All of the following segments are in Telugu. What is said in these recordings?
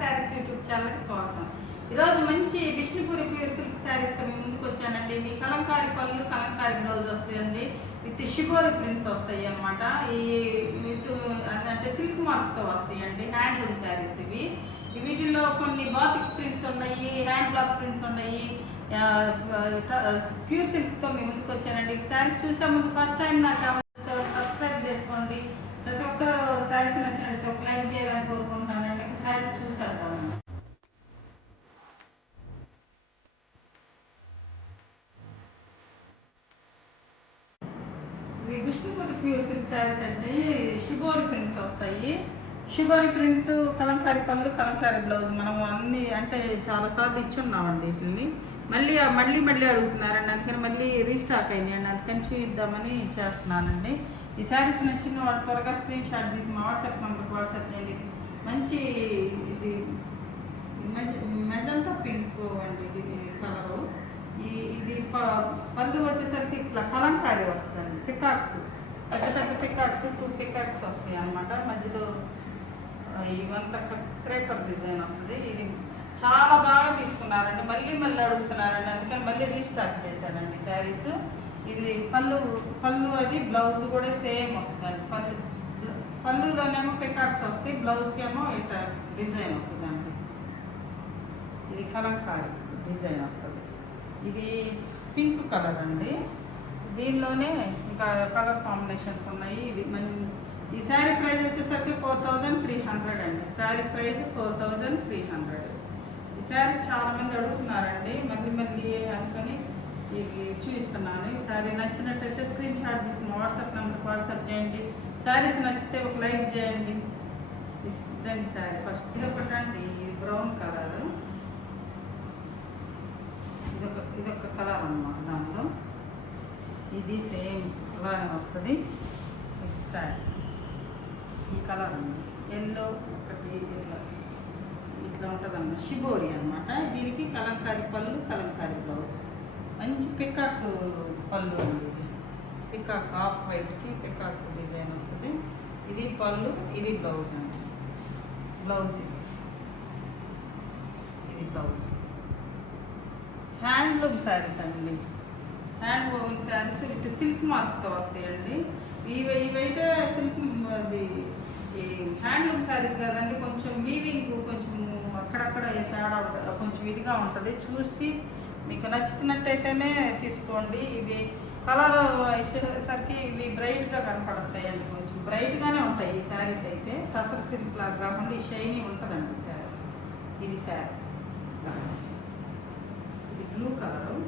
శారీస్ యూట్యూబ్ ఛానల్కి స్వాగతం. ఈరోజు మంచి విష్ణుపురి ప్యూర్ సిల్క్ శారీస్తో మేము ముందుకు వచ్చానండి. మీ కలంకారీ పళ్ళు, కలంకారీ బ్లౌజ్ వస్తాయండి. విత్ షిబోరి ప్రింట్స్ వస్తాయి అనమాట. ఈ విత్ అంటే సిల్క్ మార్క్తో వస్తాయండి. హ్యాండ్లూమ్ శారీస్ ఇవి. వీటిల్లో కొన్ని బాతిక్ ప్రింట్స్ ఉన్నాయి, హ్యాండ్ బ్లాక్ ప్రింట్స్ ఉన్నాయి. ప్యూర్ సిల్క్తో మేము ముందుకు వచ్చానండి. ఈ శారీస్ చూసే ముందు ఫస్ట్ టైం నా ఛానల్ సబ్స్క్రైబ్ చేసుకోండి. ప్రతి ఒక్కరు శారీస్ నచ్చినట్టు ఒక లైక్ చేయాలని కోరుకుంటున్నానండి. శారీస్ చూసేద్దాం. ఇవి విష్ణుపురి ప్యూర్ సిల్క్ శారీస్ అండి. షిబోరి ప్రింట్స్ వస్తాయి. షిబోరి ప్రింట్, కలంకారీ పళ్ళు, కలంకారీ బ్లౌజ్. మనము అన్ని అంటే చాలాసార్లు ఇచ్చున్నామండి. వీటిని మళ్ళీ మళ్ళీ అడుగుతున్నారండి. అందుకని మళ్ళీ రీస్టాక్ అయినాయండి. అందుకని చూద్దామని చేస్తున్నానండి. ఈ శారీస్ నచ్చిన వాళ్ళు త్వరగా స్క్రీన్ షాట్ తీసి మా వాట్సాప్ నెంబర్కి వాట్సాప్ చేయండి. మంచి ఇది మెజంతా పింక్ అండి. ఇది కలరు. ఇది పళ్ళు వచ్చేసరికి ఇట్లా కలంకారీ వస్తుందండి. పికాక్స్, పెద్ద పెద్ద పికాక్స్, 2 పికాక్స్ వస్తాయి అన్నమాట. మధ్యలో ఇవంతా క్రేపర్ డిజైన్ వస్తుంది. ఇది చాలా బాగా తీసుకున్నారండి. మళ్ళీ అడుగుతున్నారండి. అందుకని మళ్ళీ రీస్టాక్ చేశారండి శారీస్. ఇది పళ్ళు అది బ్లౌజ్ కూడా సేమ్ వస్తుందండి. పళ్ళులోనేమో పికాక్స్ వస్తాయి, బ్లౌజ్కి ఏమో ఇట్లా డిజైన్ వస్తుందండి. ఇది కలంకారీ డిజైన్ వస్తుంది. ఇది పింక్ కలర్ అండి. దీనిలోనే ఇంకా కలర్ కాంబినేషన్స్ ఉన్నాయి. ఈ శారీ ప్రైస్ వచ్చేసరికి 4300 అండి. శారీ ప్రైస్ 4300. ఈ శారీ చాలామంది అడుగుతున్నారండి. మళ్ళీ అనుకొని ఇది చూపిస్తున్నాను. ఈ శారీ నచ్చినట్టయితే స్క్రీన్ షాట్ తీసి మా వాట్సాప్ నెంబర్కి వాట్సాప్ చేయండి. శారీస్ నచ్చితే ఒక లైక్ చేయండి. ఇదండి శారీ. ఫస్ట్ ఇది ఒకటండి, ఇది బ్రౌన్ కలర్. ఇదొక కలర్ అన్నమాట. దాంట్లో ఇది సేమ్ అలానే వస్తుంది. ఇది శారీ ఈ కలర్ అండి. ఎల్లో ఒకటి ఇట్లా ఉంటుంది అన్నమాట. షిబోరి అనమాట. దీనికి కలంకారీ పళ్ళు, కలంకారీ బ్లౌజ్. మంచి పికాక్ పళ్ళు అండి. ఇది పికాక్ హాఫ్ వైట్కి పికాక్ డిజైన్ వస్తుంది. ఇది పళ్ళు, ఇది బ్లౌజ్ అండి. బ్లౌజ్ ఇది బ్లౌజ్. హ్యాండ్లూమ్ శారీస్ అండి. Hand woven saris with silk మార్క్తో వస్తాయండి. ఇవైతే సిల్క్ అది ఈ హ్యాండ్లూమ్ శారీస్ కదండి. కొంచెం వీవింగ్ కొంచెం అక్కడక్కడ తేడా కొంచెం ఇదిగా ఉంటుంది. చూసి మీకు నచ్చుతున్నట్టయితేనే తీసుకోండి. ఇవి కలర్ ఇచ్చేసరికి ఇవి బ్రైట్గా కనపడతాయండి. కొంచెం బ్రైట్గానే ఉంటాయి ఈ శారీస్ అయితే. టసర్ సిల్క్ లాగా కాకుండా ఈ షైనీ ఉంటుందండి శారీ. ఇది శారీ. ఇది బ్లూ కలరు.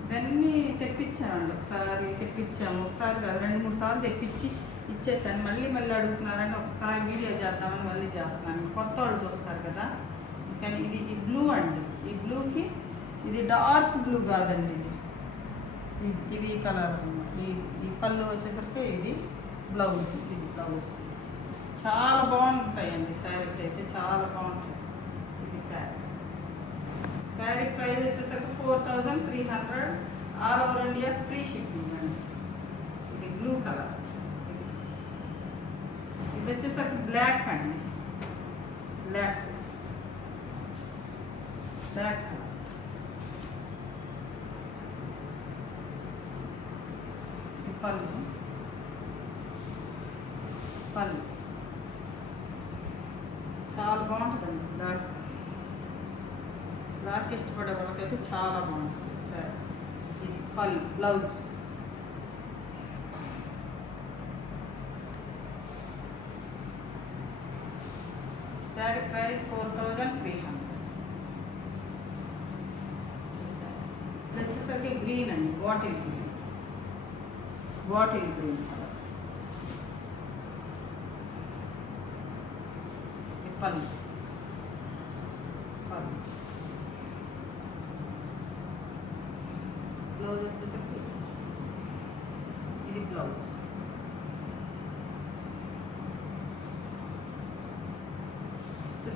ఇవన్నీ తెప్పించానండి. ఒకసారి తెప్పించాము, ఒకసారి 2-3 సార్లు తెప్పించి ఇచ్చేసాను. మళ్ళీ అడుగుతున్నారని ఒకసారి వీడియో చేద్దామని మళ్ళీ చేస్తున్నాను. కొత్త వాళ్ళు చూస్తారు కదా. కానీ ఇది బ్లూ అండి. ఈ బ్లూకి ఇది డార్క్ బ్లూ కాదండి. ఇది కలర్. ఈ పళ్ళు వచ్చేసరికి ఇది బ్లౌజ్. ఇది బ్లౌజ్. చాలా బాగుంటాయండి శారీస్ అయితే. చాలా బాగుంటాయి. ఇది శారీ. శారీ ప్రైస్ వచ్చేసరికి 4300. All over India free shipping అండి. ఇది బ్లూ కలర్. ఇది వచ్చేసరికి బ్లాక్ అండి. Black colour. ఇది పళ్ళు చాలా బాగుంటుందండి. బ్లాక్ ఇష్టపడే వాళ్ళకైతే చాలా బాగుంటుంది సార్. ఇది పళ్ళు, బ్లౌజ్. శారీ ప్రైస్ 4300. ఇది వచ్చేసరికి గ్రీన్ అండి. Bottle green colour. ఇది పళ్ళు. బ్లౌజ్ వచ్చేసరికి ఇది బ్లౌజ్.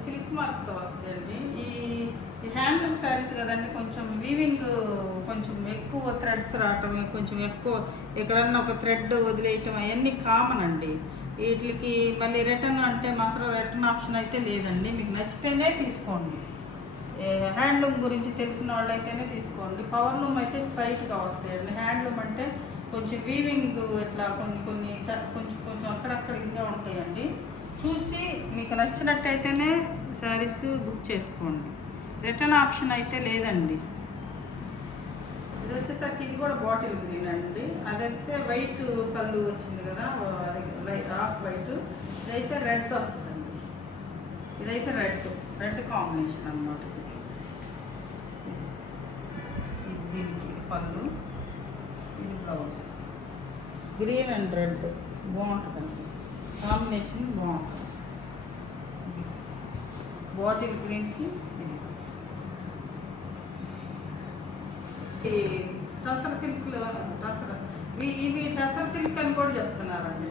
సిల్క్ మార్క్తో వస్తుందండి. ఈ హ్యాండ్లూమ్ శారీస్ కదండి. కొంచెం వీవింగ్ కొంచెం ఎక్కువ థ్రెడ్స్ రావటం, కొంచెం ఎక్కువ ఎక్కడన్నా ఒక థ్రెడ్ వదిలేయటం అవన్నీ కామన్ అండి. వీటికి మళ్ళీ రిటర్న్ అంటే మాత్రం రిటర్న్ ఆప్షన్ అయితే లేదండి. మీకు నచ్చితేనే తీసుకోండి. హ్యాండ్లూమ్ గురించి తెలిసిన వాళ్ళైతేనే తీసుకోండి. పవర్లూమ్ అయితే స్ట్రైట్గా వస్తాయండి. హ్యాండ్లూమ్ అంటే కొంచెం వీవింగ్ ఇట్లా కొంచెం అక్కడక్కడ ఇంకా ఉంటాయండి. చూసి మీకు నచ్చినట్టయితేనే శారీస్ బుక్ చేసుకోండి. రిటర్న్ ఆప్షన్ అయితే లేదండి. ఇది వచ్చేసరికి ఇది కూడా బాటిల్ గ్రీన్ అండి. అదైతే వైట్ పళ్ళు వచ్చింది కదా, హాఫ్ వైట్. ఇదైతే రెడ్ వస్తుందండి. ఇదైతే రెడ్ కాంబినేషన్ అన్నమాట. దీనికి పళ్ళు, ఇది బ్లౌజ్. గ్రీన్ అండ్ రెడ్ బాగుంటుందండి, కాంబినేషన్ బాగుంటుంది. బాటిల్ గ్రీన్కి ఇది టసర్ సిల్క్లో ఇవి టసర్ సిల్క్ అని కూడా చెప్తున్నారండి.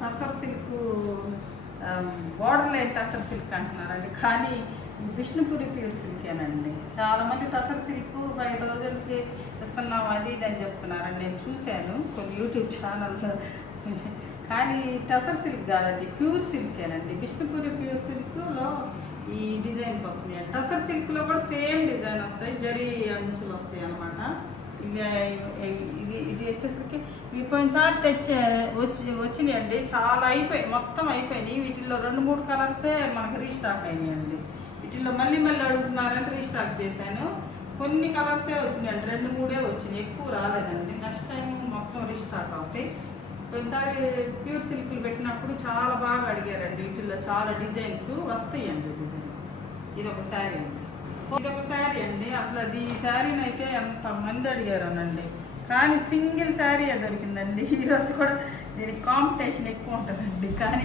Tussar silk border line tussar silk అంటున్నారండి. కానీ విష్ణుపురి ప్యూర్ సిల్కేనండి. చాలామంది టసర్ సిల్క్ 5,000కి ఇస్తున్నాం అది ఇది అని చెప్తున్నారండి. నేను చూశాను కొన్ని యూట్యూబ్ ఛానల్లో. కానీ టసర్ సిల్క్ కాదండి, ప్యూర్ సిల్కేనండి. విష్ణుపురి ప్యూర్ సిల్క్లో ఈ డిజైన్స్ వస్తున్నాయి. టసర్ సిల్క్లో కూడా సేమ్ డిజైన్ వస్తాయి, జరీ అంచులు వస్తాయి అన్నమాట. ఇది వచ్చేసరికి ఇవి పోయినసారి వచ్చినాయండి. చాలా మొత్తం అయిపోయినాయి. వీటిల్లో 2-3 కలర్సే మనకు రీస్టాక్ అయినాయండి. వీటిల్లో మళ్ళీ అడుగుతున్నారంటే రీస్టాక్ చేశాను. కొన్ని కలర్సే వచ్చినాయండి, 2-3 వచ్చినాయి, ఎక్కువ రాలేదండి. నెక్స్ట్ టైం మొత్తం రీస్టాక్ అవుతాయి. కొన్నిసారి ప్యూర్ సిల్క్లు పెట్టినప్పుడు చాలా బాగా అడిగారండి. వీటిల్లో చాలా డిజైన్స్ వస్తాయండి. డిజైన్స్ ఇది ఒక శారీ అండి. అసలు అది ఈ శారీని అయితే ఎంతమంది అడిగారనండి. కానీ సింగిల్ శారీ దొరికిందండి. ఈరోజు కూడా దీనికి కాంపిటీషన్ ఎక్కువ ఉంటుందండి. కానీ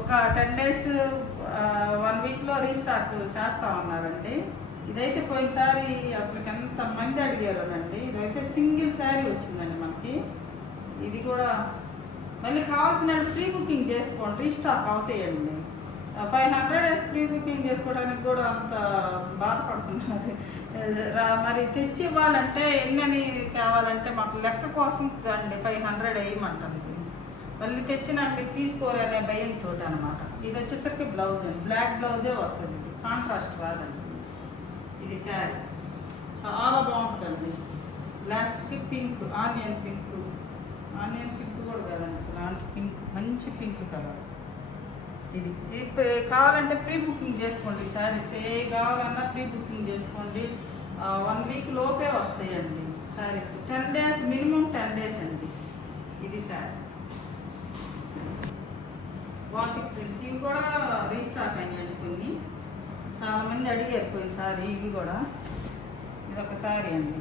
ఒక 10 days 1 weekలో రీస్టాక్ చేస్తా ఉన్నారండి. ఇదైతే పోయినసారి అసలు ఎంతమంది అడిగారనండి. ఇదైతే సింగిల్ శారీ వచ్చిందండి మనకి. ఇది కూడా మళ్ళీ కావాల్సిన ప్రీ బుకింగ్ చేసుకోండి, రీస్టాక్ అవుతాయండి. 500 ప్రీ బుకింగ్ చేసుకోవడానికి కూడా అంత బాధపడుతున్నారు. మరి తెచ్చి ఇవ్వాలంటే ఎన్నని తేవాలంటే మాకు లెక్క కోసం అండి 500 వేయమంటారు. మళ్ళీ తెచ్చిన మీరు తీసుకోరనే భయంతో అనమాట. ఇది వచ్చేసరికి బ్లౌజ్ అండి, బ్లాక్ బ్లౌజే వస్తుంది, ఇది కాంట్రాస్ట్ రాదండి. ఇది శారీ చాలా బాగుంటుందండి. బ్లాక్కి పింక్, ఆనియన్ పింక్ కూడా కాదండి, ఇలాంటి పింక్, మంచి పింక్ కలర్. ఇది కావాలంటే ప్రీ బుకింగ్ చేసుకోండి. శారీస్ ఏ కావాలన్నా ప్రీ బుకింగ్ చేసుకోండి. 1 week లోపే వస్తాయండి శారీస్. 10 days మినిమం 10 days అండి. ఇది శారీ బాటిక్ ప్రింట్స్. ఇవి కూడా రీస్టాక్ అయినాయండి కొన్ని. చాలామంది అడిగారు పోయినసారి. ఇవి కూడా ఇది ఒక శారీ అండి,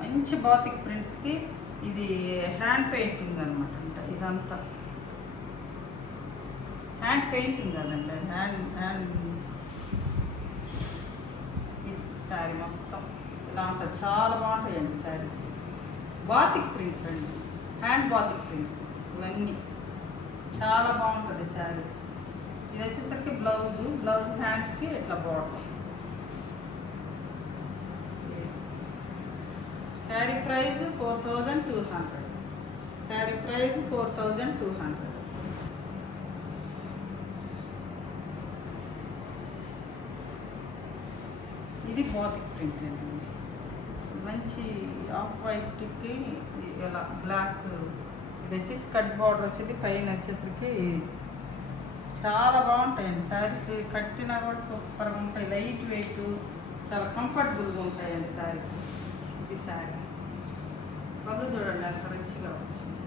మంచి బాటిక్ ప్రింట్స్కి. ఇది హ్యాండ్ పెయింటింగ్ అనమాట. ఇదంతా హ్యాండ్ పెయింటింగ్ కాదండి, హ్యాండ్ ఇది శారీ మొత్తం ఇలా ఉంటుంది. చాలా బాగుంటాయండి శారీస్. బాతిక్ ప్రింట్స్ అండి, హ్యాండ్ బాతిక్ ప్రింట్స్ ఇవన్నీ చాలా బాగుంటుంది శారీస్. ఇది వచ్చేసరికి బ్లౌజ్ హ్యాండ్స్కి ఇట్లా బార్డర్ వస్తుంది. శారీ ప్రైస్ 4,200. శారీ ప్రైస్ 4,200. ఇది బాతిక్ ప్రింట్ అండి, మంచి ఆఫ్ వైట్కి ఇలా బ్లాక్. ఇది వచ్చి స్కర్ట్ బార్డర్ వచ్చేది, పైన వచ్చేసరికి చాలా బాగుంటాయండి శారీస్. కట్టినా కూడా సూపర్గా ఉంటాయి, లైట్ వెయిట్, చాలా కంఫర్టబుల్గా ఉంటాయండి శారీస్. ఇది శారీ పళ్ళు చూడండి ఎంత రిచ్గా వచ్చింది.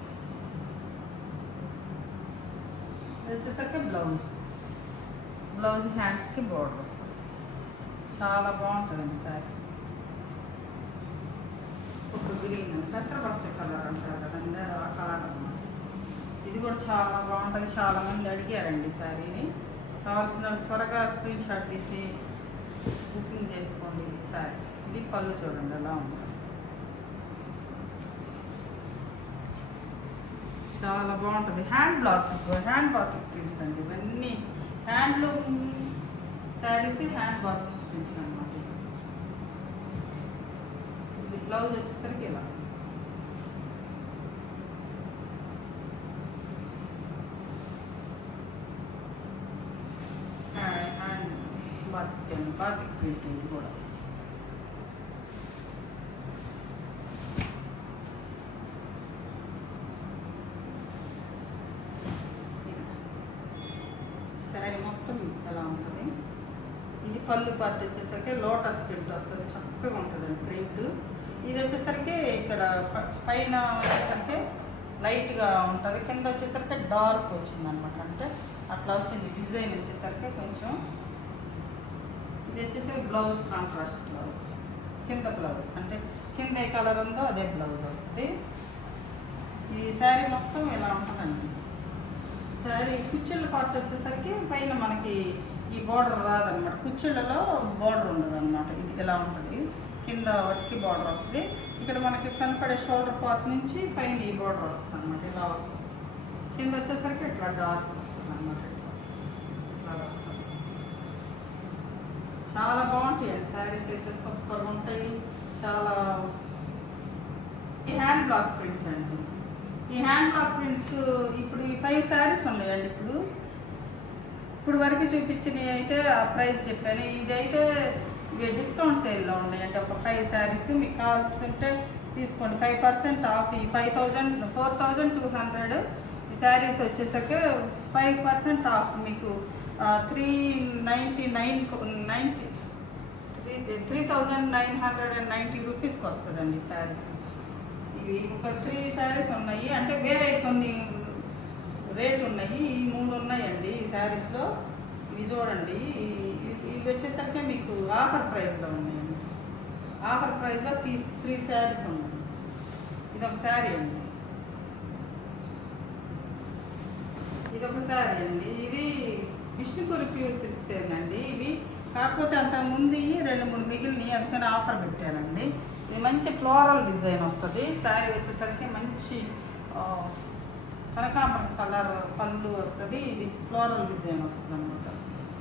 ఇది వచ్చేసరికి బ్లౌజ్ హ్యాండ్స్కి బార్డర్ వస్తుంది. చాలా బాగుంటుందండి శారీ. ఇప్పుడు గ్రీన్ పెసరపచ్చ కలర్ అంటారు కదండి, ఆ కలర్ అన్నమాట. ఇది కూడా చాలా బాగుంటుంది. చాలామంది అడిగారండి శారీని. కావాల్సిన త్వరగా స్క్రీన్ షాట్ తీసి బుకింగ్ చేసుకోండి ఈ శారీ. ఇది పళ్ళు చూడండి ఎలా ఉంటుంది, చాలా బాగుంటుంది. హ్యాండ్ బాతిక్ ప్రింట్స్ అండి ఇవన్నీ. Handloom saris hand batik prints అనమాట. ఇది బ్లౌజ్ వచ్చేసరికి ఇలా. బాతిక్ ప్రింట్ ఇది కూడా. శారీ మొత్తం ఎలా ఉంటుంది. ఇది పళ్ళు పార్ట్ వచ్చేసరికి లోటస్ ప్రింట్ వస్తుంది, చక్కగా ఉంటుందండి ప్రింట్. ఇది వచ్చేసరికి ఇక్కడ పైన వచ్చేసరికి లైట్గా ఉంటుంది, కింద వచ్చేసరికి డార్క్ వచ్చింది అనమాట. అంటే అట్లా వచ్చింది డిజైన్ వచ్చేసరికి కొంచెం. ఇది వచ్చేసరికి బ్లౌజ్ కాంట్రాస్ట్ బ్లౌజ్, కింద బ్లౌజ్ అంటే కింద ఏ కలర్ ఉందో అదే బ్లౌజ్ వస్తుంది. ఈ శారీ మొత్తం ఇలా ఉంటుందండి. శారీ కుచ్చిళ్ళ పార్ట్ వచ్చేసరికి పైన మనకి ఈ బార్డర్ రాదనమాట, కుచ్చిళ్ళలో బార్డర్ ఉండదు అనమాట. ఇది ఇలా ఉంటుంది, కింద వాటికి బార్డర్ వస్తుంది. ఇక్కడ మనకి కనపడే షోల్డర్ పార్ట్ నుంచి పైన ఈ బార్డర్ వస్తుంది అనమాట, ఇలా వస్తుంది. కింద వచ్చేసరికి ఇట్లా డార్క్ వస్తుంది అనమాట, ఇట్లా వస్తుంది. చాలా బాగుంటాయండి శారీస్ అయితే, సూపర్గా ఉంటాయి. చాలా ఈ హ్యాండ్ బ్లాక్ ప్రింట్స్ అండి. ఈ హ్యాండ్ బ్లాక్ ప్రింట్స్ ఇప్పుడు ఈ 5 శారీస్ ఉన్నాయండి. ఇప్పుడు వరకు చూపించినవి అయితే ఆ ప్రైస్ చెప్పాను. ఇదైతే డిస్కౌంట్ సేల్లో ఉన్నాయండి. ఒక 5 శారీస్ మీకు కావాల్సింటే తీసుకోండి, 5% ఆఫ్. ఈ 4,200 ఈ శారీస్ వచ్చేసరికి 5% ఆఫ్ మీకు 3,990 రూపీస్కి వస్తుందండి శారీస్. ఇవి ఒక 3 శారీస్ ఉన్నాయి, అంటే వేరే కొన్ని రేట్ ఉన్నాయి. ఈ 3 ఉన్నాయండి ఈ శారీస్లో. ఇవి చూడండి, ఇవి వచ్చేసరికి మీకు ఆఫర్ ప్రైస్లో ఉన్నాయండి. ఆఫర్ ప్రైస్లో 3 శారీస్ ఉన్నాయి. ఇదొక శారీ అండి, ఇదొక శారీ అండి. ఇది విష్ణుపురి ప్యూర్ సిల్క్స్ అండి. ఇవి కాకపోతే అంత ముందు 2-3 మిగిలినవి, అందుకని ఆఫర్ పెట్టారండి. ఇది మంచి ఫ్లోరల్ డిజైన్ వస్తుంది. శారీ వచ్చేసరికి మంచి కనకాంబరం కలర్ పళ్ళు వస్తుంది. ఇది ఫ్లోరల్ డిజైన్ వస్తుంది అనమాట.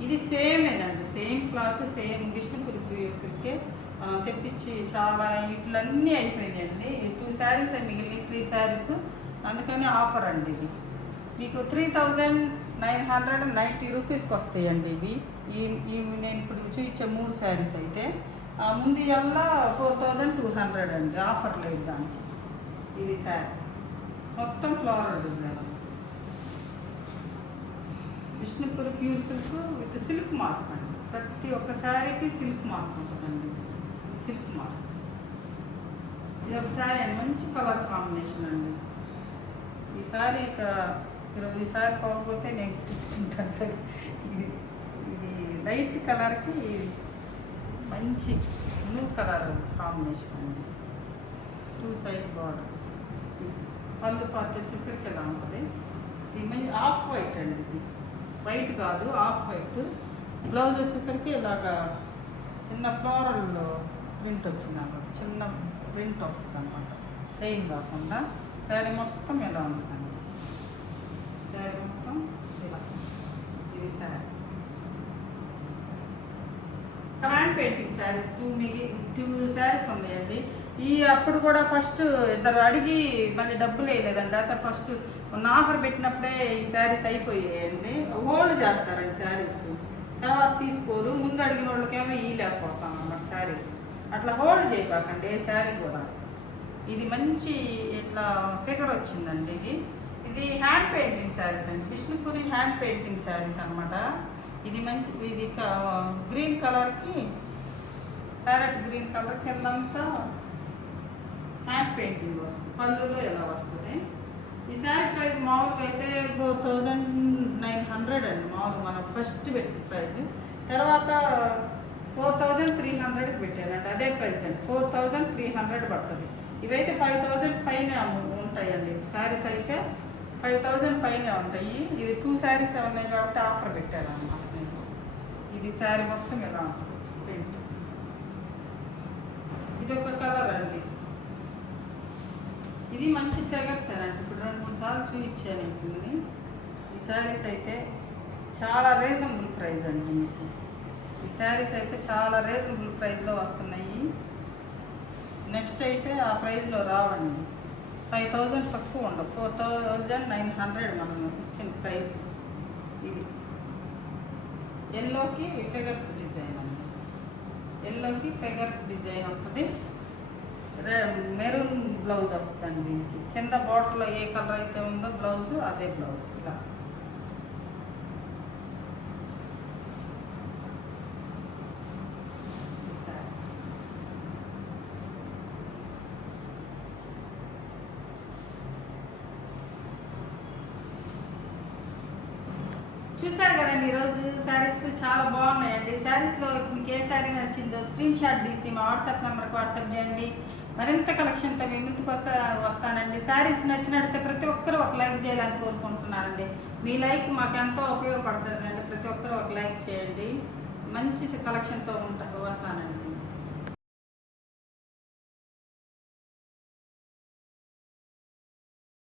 ఇది సేమేనండి, same cloth, same Vishnupuri pure సిల్కే తెప్పించి చాలా ఇట్లన్నీ అయిపోయినాయండి. 2 శారీస్ మిగిలిన 3 శారీస్, అందుకని ఆఫర్ అండి. ఇది మీకు 3,990 రూపీస్కి వస్తాయండి. ఇవి నేను ఇప్పుడు చూపించే 3 శారీస్ అయితే, ముందు ఎల్లా 4,200 అండి, ఆఫర్ లేదు దానికి. ఇది శారీ మొత్తం ఫ్లోరల్ డిజైన్ వస్తుంది. Vishnupuri pure silk with silk mark అండి. ప్రతి ఒక్క శారీకి సిల్క్ మార్క్ ఉంటుందండి, సిల్క్ మార్క్. ఇది ఒక శారీ అండి, మంచి కలర్ కాంబినేషన్ అండి. ఈ శారీ ఇక ఈరోజు ఈ శారీ కాకపోతే నేను తింటాను సరే. ఇది లైట్ కలర్కి మంచి బ్లూ కలర్ కాంబినేషన్ అండి. 2 సైడ్ బార్డర్. పళ్ళు పార్ట్ వచ్చేసరికి ఇలా ఉంటుంది. ఇది మంచి ఆఫ్ వైట్ అండి, ఇది వైట్ కాదు, ఆఫ్ వైట్. బ్లౌజ్ వచ్చేసరికి ఇలాగా చిన్న ఫ్లోరల్ ప్రింట్ వచ్చింది అన్నమాట, చిన్న ప్రింట్ వస్తుంది అనమాట, ప్లెయిన్ కాకుండా. శారీ మొత్తం ఇలా ఉంటుందండి, శారీ మొత్తం ఇలా. ఇది శారీ హ్యాండ్ పెయింటింగ్ శారీస్ 2 శారీస్ ఉన్నాయండి. ఈ అప్పుడు కూడా ఫస్ట్ ఇద్దరు అడిగి మళ్ళీ డబ్బులు వేయలేదండి. అయితే ఫస్ట్ ఉన్న ఆఫర్ పెట్టినప్పుడే ఈ శారీస్ అయిపోయాయండి. హోల్డ్ చేస్తారండి శారీస్, తర్వాత తీసుకోరు. ముందు అడిగిన వాళ్ళకేమో ఇవ్వలేకపోతాం అన్నమాట శారీస్. అట్లా హోల్డ్ చేయబాకండి ఏ శారీ కూడా. ఇది మంచి ఇట్లా ఫిగర్ వచ్చిందండి. ఇది హ్యాండ్ పెయింటింగ్ శారీస్ అండి, విష్ణుపురి హ్యాండ్ పెయింటింగ్ శారీస్ అనమాట. ఇది మంచి, ఇది గ్రీన్ కలర్కి ప్యారెట్ గ్రీన్ కలర్ కిందంతా హ్యాండ్ పెయింటింగ్ వస్తుంది. పళ్ళులో ఎలా వస్తుంది. ఈ శారీ ప్రైస్ మామూలుగా అయితే 4,900 అండి, మామూలుగా మనం ఫస్ట్ పెట్టిన ప్రైజ్. తర్వాత 4,300కి పెట్టానండి, అదే ప్రైస్ అండి. 4,300 పడుతుంది. ఇవైతే 5,000 పైన ఉంటాయండి. శారీస్ అయితే 5,000 పైన ఉంటాయి. ఇవి 2 శారీస్ ఉన్నాయి కాబట్టి ఆఫర్ పెట్టారు అన్నమాట. ఇది శారీ మొత్తం ఎలా ఉంటుంది పెయింట్. ఇది ఒక కలర్ అండి, ఇది మంచి ఫిగర్స్ అండి. ఇప్పుడు 2-3 సార్లు చూపించాను ఇప్పుడు. ఈ శారీస్ అయితే చాలా రీజనబుల్ ప్రైస్ అండి మీకు. ఈ శారీస్ అయితే చాలా రీజనబుల్ ప్రైస్లో వస్తున్నాయి. నెక్స్ట్ అయితే ఆ ప్రైస్లో రావండి. 5,000 తక్కువ ఉండవు, 4,900 మనం ఇచ్చిన ప్రైస్. ఇది ఎల్లోకి ఫిగర్స్ డిజైన్ అండి. ఎల్లోకి ఫిగర్స్ డిజైన్ వస్తుంది. మెరూన్ బ్లౌజ్ వస్తుందండి దీనికి. కింద బాటిల్లో ఏ కలర్ అయితే ఉందో బ్లౌజ్ అదే బ్లౌజ్ ఇలా. చూసారు కదండి ఈరోజు శారీస్ చాలా బాగున్నాయండి. శారీస్లో మీకు ఏ శారీ నచ్చిందో స్క్రీన్ షాట్ తీసి మా వాట్సాప్ నెంబర్కి వాట్సాప్ చేయండి. మరింత కలెక్షన్తో మీ ముందుకు వస్తానండి. శారీస్ నచ్చినట్లయితే ప్రతి ఒక్కరూ ఒక లైక్ చేయాలని కోరుకుంటున్నానండి. మీ లైక్ మాకు ఎంతో ఉపయోగపడుతుందండి. ప్రతి ఒక్కరూ ఒక లైక్ చేయండి. మంచి కలెక్షన్తో వస్తానండి.